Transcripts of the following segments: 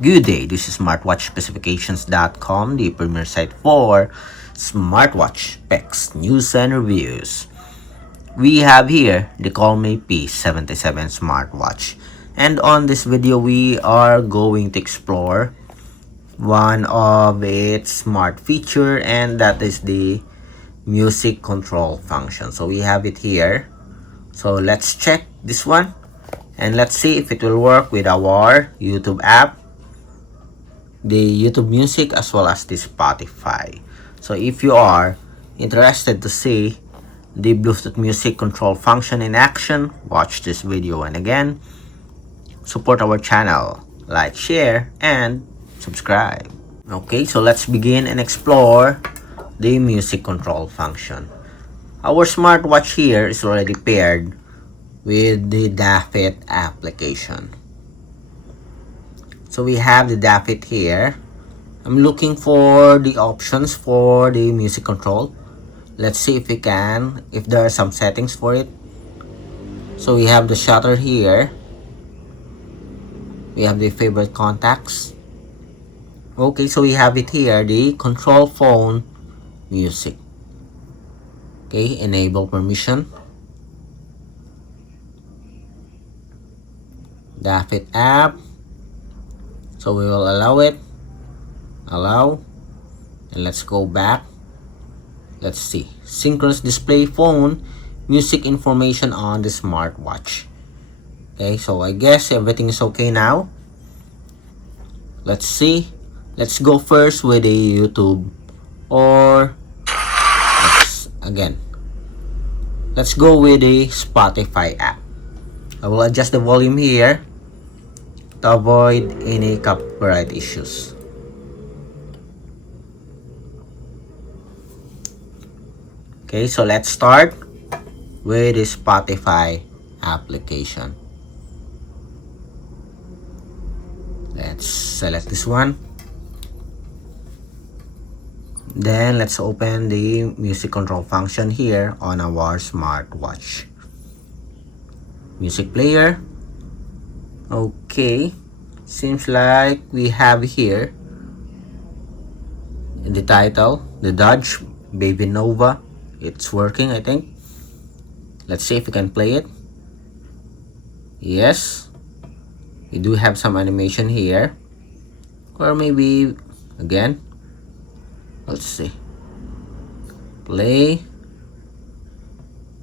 Good day, this is smartwatchspecifications.com, the premier site for smartwatch specs, news and reviews. We have here the Colmi P77 Smartwatch, and on this video we are going to explore one of its smart feature, and that is the music control function. So we have it here. So let's check this one and let's see if it will work with our YouTube app, the YouTube Music, as well as the Spotify. So if you are interested to see the Bluetooth music control function in action, watch this video, and again, support our channel, like, share, and subscribe. Okay, so let's begin and explore the music control function. Our smartwatch here is already paired with the Daffit application. So we have the Daffit here. I'm looking for the options for the music control. Let's see if there are some settings for it. So we have the shutter here. We have the favorite contacts. Okay, so we have it here, the control phone music. Okay, enable permission. Daffit app. So we will allow it. Allow. And let's go back. Let's see. Synchronous display phone music information on the smartwatch. Okay, so I guess everything is okay now. Let's see. Let's go first with the YouTube, or let's go with the Spotify app. I will adjust the volume here to avoid any copyright issues. Okay, so let's start with the Spotify application. Let's select this one. Then let's open the music control function here on our smartwatch. Music player. Okay, seems like we have here the title, the Dodge Baby Nova. It's working, I think. Let's see if we can play it. Yes, we do have some animation here, or maybe again. Let's see. Play.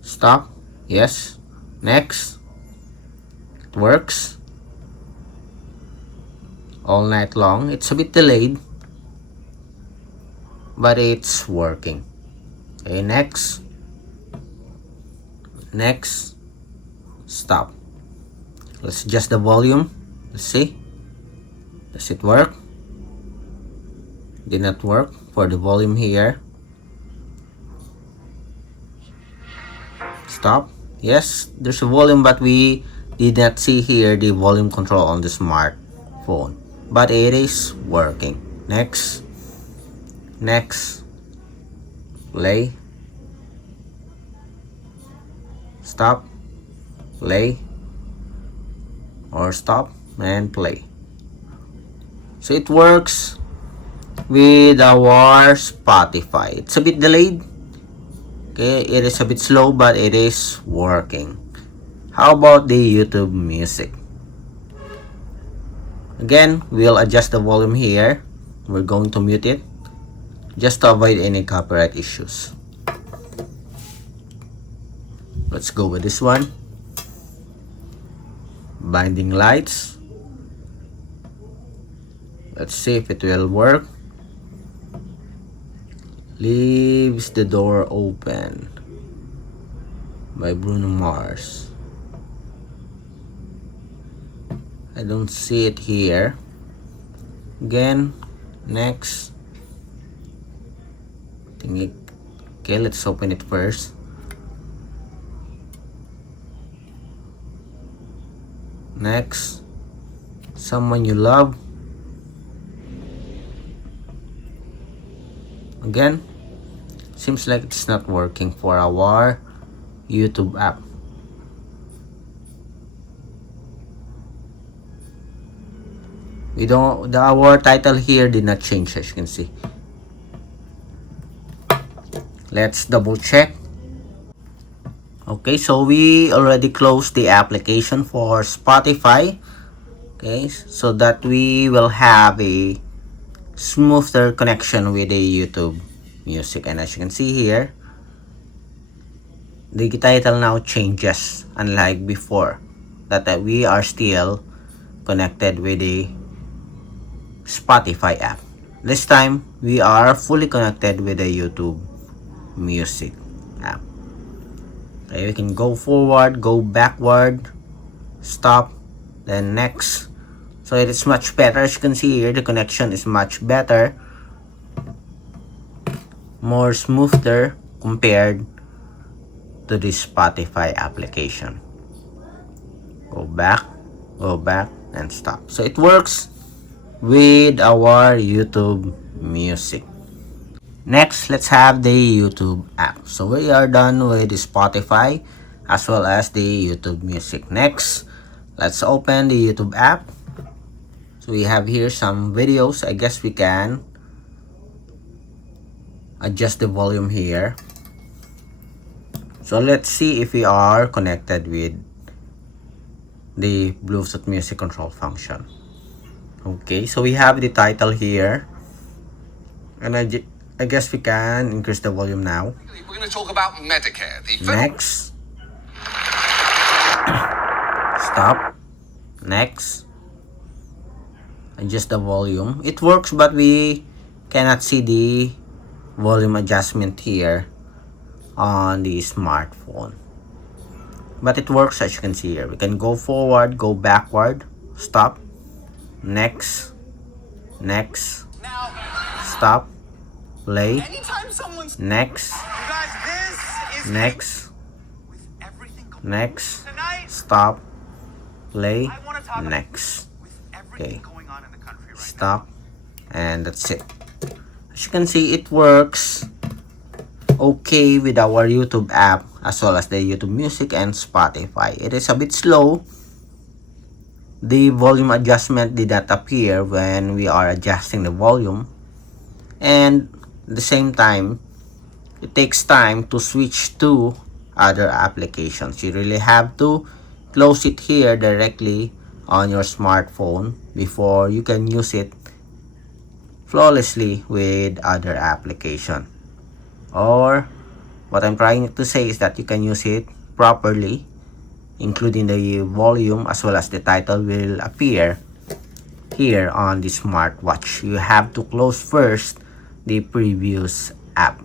Stop. Yes. Next. It works all night long. It's a bit delayed, but it's working. Okay, next. Next. Stop. Let's adjust the volume. Let's see. Does it work? Did not work for the volume here. Stop. Yes, there's a volume, but we did not see here the volume control on the smartphone, but it is working. Next. Next. Play. Stop. Play. Or stop and play. So it works with our Spotify. It's a bit delayed. Okay, it is a bit slow, but it is working. How about the YouTube Music? Again, we'll adjust the volume here. We're going to mute it just to avoid any copyright issues. Let's go with this one. Binding lights. Let's see if it will work. Leaves the Door Open by Bruno Mars. I don't see it here. Again, next. Okay, let's open it first. Next. Someone You Love. Again, seems like it's not working for our YouTube app. our title here did not change, as you can see. Let's double check. Okay, so we already closed the application for Spotify. Okay, so that we will have a smoother connection with the YouTube Music. And as you can see here, the title now changes, unlike before that we are still connected with the Spotify app. This time we are fully connected with the YouTube Music app. Okay, we can go forward, go backward, stop, then next. So it is much better. As you can see here, the connection is much better, more smoother compared to the Spotify application. Go back, and stop. So it works with our YouTube Music. Next, let's have the YouTube app. So we are done with the Spotify as well as the YouTube Music. Next, let's open the YouTube app. So we have here some videos. I guess we can adjust the volume here. So let's see if we are connected with the Bluetooth music control function. Okay, so we have the title here, and I guess we can increase the volume now. We're going to talk about Medicare. Next. Stop. Next. Adjust the volume. It works, but we cannot see the volume adjustment here on the smartphone. But it works, as you can see here. We can go forward, go backward, stop, next, stop, play, next, stop, play, next. Okay, stop, and that's it. As you can see, it works okay with our YouTube app as well as the YouTube Music and Spotify. It is a bit slow. The volume adjustment did not appear when we are adjusting the volume, and at the same time, it takes time to switch to other applications. You really have to close it here directly on your smartphone before you can use it flawlessly with other application. Or what I'm trying to say is that you can use it properly, including the volume as well as the title will appear here on the smartwatch. You have to close first the previous app.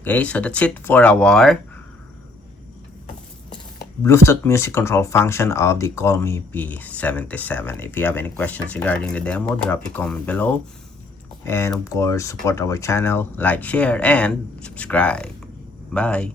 Okay, so that's it for our Bluetooth music control function of the Colmi P77. If you have any questions regarding the demo, drop a comment below. And of course, support our channel, like, share, and subscribe. Bye.